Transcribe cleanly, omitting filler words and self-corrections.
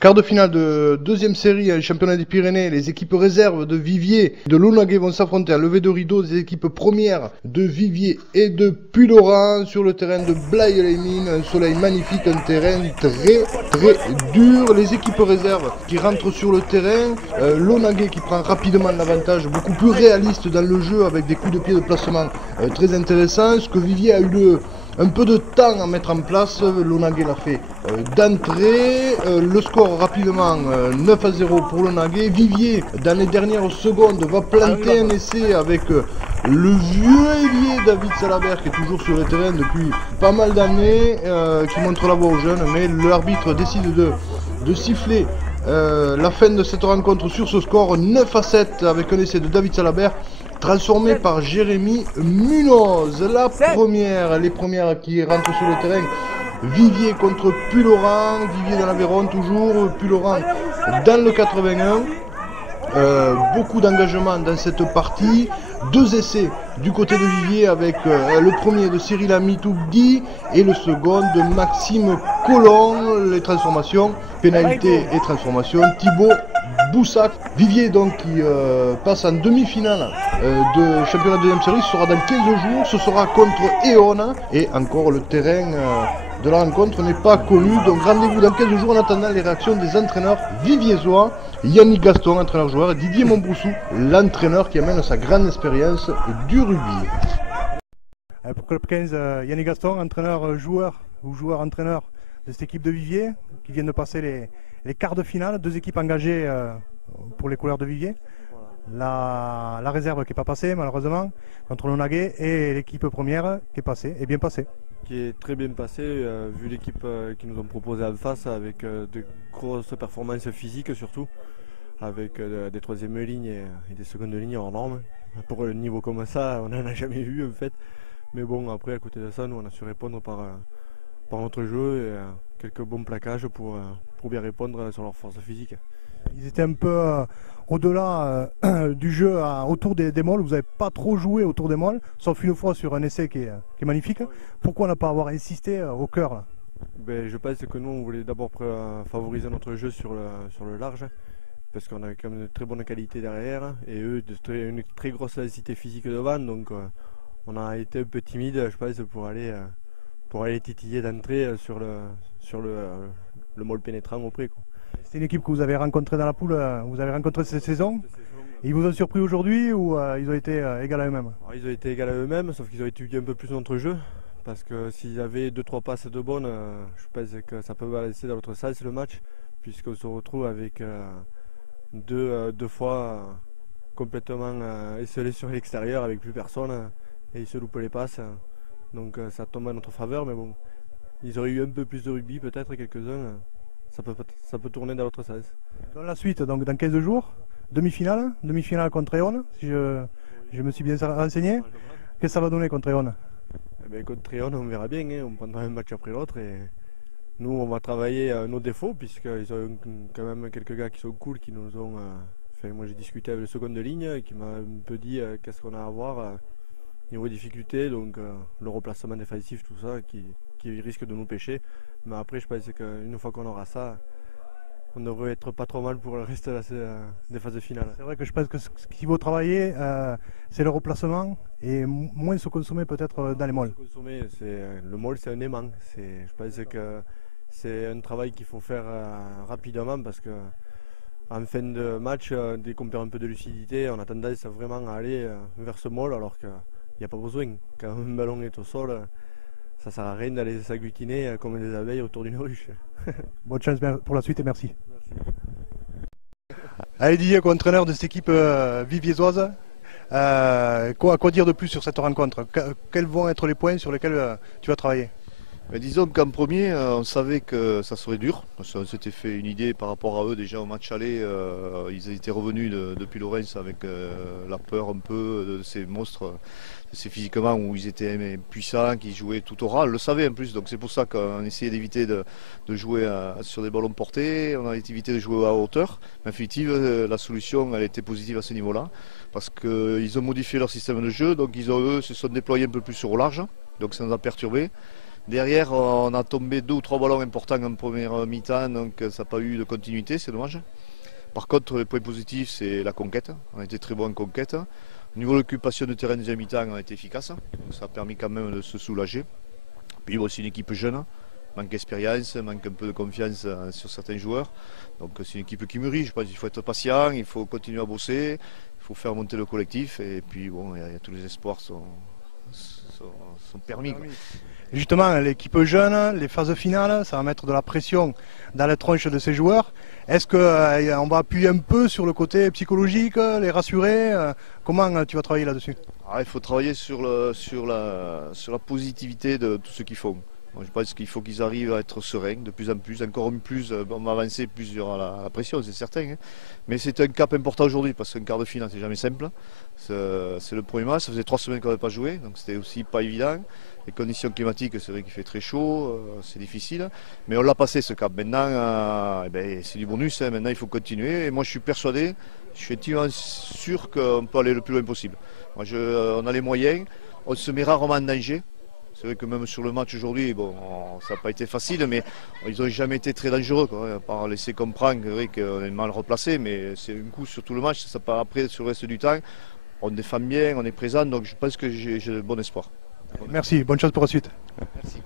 Quart de finale de deuxième série, championnat des Pyrénées, les équipes réserves de Viviers et de Launaguet vont s'affronter à lever de rideau des équipes premières de Viviers et de Puylaurens sur le terrain de Blaye-les-Mines. Un soleil magnifique, un terrain très dur. Les équipes réserves qui rentrent sur le terrain, Launaguet qui prend rapidement l'avantage, beaucoup plus réaliste dans le jeu avec des coups de pied de placement très intéressants. Ce que Viviers a eu un peu de temps à mettre en place, Launaguet l'a fait d'entrée, le score rapidement 9-0 pour Launaguet. Viviers dans les dernières secondes va planter un essai avec le vieux ailier David Salabert qui est toujours sur le terrain depuis pas mal d'années, qui montre la voie aux jeunes, mais l'arbitre décide de siffler la fin de cette rencontre sur ce score 9-7 avec un essai de David Salabert transformé par Jérémy Munoz. Les premières qui rentrent sur le terrain, Viviers contre Puylaurens, Viviers dans l'Aveyron toujours, Puylaurens dans le 81. Beaucoup d'engagement dans cette partie, 2 essais du côté de Viviers avec le premier de Cyril Amitougdi et le second de Maxime Collomb. Les transformations, pénalité et transformation, Thibaut Boussac. Viviers donc qui passe en demi-finale de championnat de deuxième série, ce sera dans 15 jours, ce sera contre Eona et encore le terrain de la rencontre n'est pas connu, donc rendez-vous dans 15 jours en attendant les réactions des entraîneurs viviésois, Yannick Gaston, entraîneur-joueur, et Didier Montbroussou, l'entraîneur qui amène sa grande expérience du rugby. Pour Club 15, Yannick Gaston, entraîneur-joueur ou joueur-entraîneur de cette équipe de Viviers qui vient de passer les quarts de finale, 2 équipes engagées pour les couleurs de Viviers. La réserve qui n'est pas passée malheureusement contre Launaguet et l'équipe première qui est passée, et bien passée. Qui est très bien passée vu l'équipe qu'ils nous ont proposé en face avec de grosses performances physiques surtout, avec des troisièmes lignes et des secondes lignes hors normes. Pour le niveau comme ça, on n'en a jamais eu en fait. Mais bon, après à côté de ça, nous on a su répondre par notre jeu et quelques bons plaquages pour bien répondre sur leur force physique. Ils étaient un peu au-delà du jeu autour des molles. Vous n'avez pas trop joué autour des molles, sauf une fois sur un essai qui est magnifique. Pourquoi ne pas avoir insisté au cœur là? Je pense que nous on voulait d'abord favoriser notre jeu sur le large, parce qu'on a quand même de très bonnes qualités derrière et eux une très grosse densité physique devant, donc on a été un peu timide je pense pour aller les titiller d'entrée sur le molle pénétrant auprès, quoi. C'est une équipe que vous avez rencontrée dans la poule, vous avez rencontré cette saison. Et ils vous ont surpris aujourd'hui ou ils ont été égaux à eux-mêmes? Ils ont été égaux à eux-mêmes, sauf qu'ils ont étudié un peu plus notre jeu. Parce que s'ils avaient 2-3 passes de bonnes, je pense que ça peut balancer dans l'autre sens le match, puisqu'on se retrouve avec deux fois complètement esselés sur l'extérieur avec plus personne et ils se loupent les passes. Donc ça tombe à notre faveur, mais bon, ils auraient eu un peu plus de rugby, peut-être quelques-uns. Ça peut tourner dans l'autre sens. Dans la suite, donc dans 15 jours, demi-finale contre Eon, si je me suis bien renseigné. Qu'est-ce que ça va donner contre Eon? Contre Eon, on verra bien, hein. On prendra un match après l'autre et nous on va travailler nos défauts, puisqu'ils ont quand même quelques gars qui sont cool, qui nous ont... moi j'ai discuté avec le second de ligne qui m'a un peu dit qu'est-ce qu'on a à voir niveau difficulté, donc le remplacement défensif, tout ça qui risque de nous pêcher. Mais après je pense qu'une fois qu'on aura ça, on devrait être pas trop mal pour le reste des phases finales. C'est vrai que je pense que ce qu'il faut travailler, c'est le replacement et moins se consommer peut-être dans les molles. Le molle c'est un aimant. Je pense que c'est un travail qu'il faut faire rapidement, parce que en fin de match, dès qu'on perd un peu de lucidité, on a tendance vraiment à aller vers ce molle, alors qu'il n'y a pas besoin. Quand un ballon est au sol, ça sert à rien d'aller s'agglutiner comme des abeilles autour d'une ruche. Bonne chance pour la suite et merci. Allez Didier, entraîneur de cette équipe viviésoise, quoi dire de plus sur cette rencontre? Quels vont être les points sur lesquels tu vas travailler? Disons qu'en premier, on savait que ça serait dur, parce qu'on s'était fait une idée par rapport à eux déjà au match aller. Ils étaient revenus depuis Lorentz avec la peur un peu de ces monstres, physiquement où ils étaient puissants, qui jouaient tout au ras. On le savait en plus, donc c'est pour ça qu'on essayait d'éviter de jouer sur des ballons portés, on a évité de jouer à hauteur. Mais en définitive, la solution elle était positive à ce niveau-là, parce qu'ils ont modifié leur système de jeu, donc eux se sont déployés un peu plus sur au large, donc ça nous a perturbé. Derrière, on a tombé 2 ou 3 ballons importants en première mi-temps, donc ça n'a pas eu de continuité, c'est dommage. Par contre, le point positif, c'est la conquête. On a été très bon en conquête. Au niveau de l'occupation de terrain deuxième mi-temps, on a été efficace. Donc ça a permis quand même de se soulager. Puis aussi une équipe jeune, manque d'expérience, manque un peu de confiance sur certains joueurs. Donc c'est une équipe qui mûrit. Je pense qu'il faut être patient, il faut continuer à bosser, il faut faire monter le collectif. Et puis bon, il y a tous les espoirs sont permis. Justement, l'équipe jeune, les phases finales, ça va mettre de la pression dans la tronche de ces joueurs. Est-ce qu'on va appuyer un peu sur le côté psychologique, les rassurer? Comment tu vas travailler là-dessus? Il faut travailler sur la positivité de tout ce qu'ils font. Moi, je pense qu'il faut qu'ils arrivent à être sereins de plus en plus, encore plus, on va avancer plus sur la pression, c'est certain. Hein. Mais c'est un cap important aujourd'hui parce qu'un quart de finale, c'est jamais simple. C'est le premier match, ça faisait 3 semaines qu'on n'avait pas joué, donc c'était aussi pas évident. Les conditions climatiques, c'est vrai qu'il fait très chaud, c'est difficile, mais on l'a passé ce cap. Maintenant, c'est du bonus, hein. Maintenant il faut continuer. Et moi je suis persuadé, je suis intimement sûr qu'on peut aller le plus loin possible. Moi, on a les moyens, on se met rarement en danger. C'est vrai que même sur le match aujourd'hui, bon, ça n'a pas été facile, mais ils n'ont jamais été très dangereux. Quoi. À part laisser comprendre qu'on est mal replacé, mais c'est un coup sur tout le match. Ça part après sur le reste du temps. On défend bien, on est présent, donc je pense que j'ai de bon espoir. Merci, bonne chance pour la suite. Merci.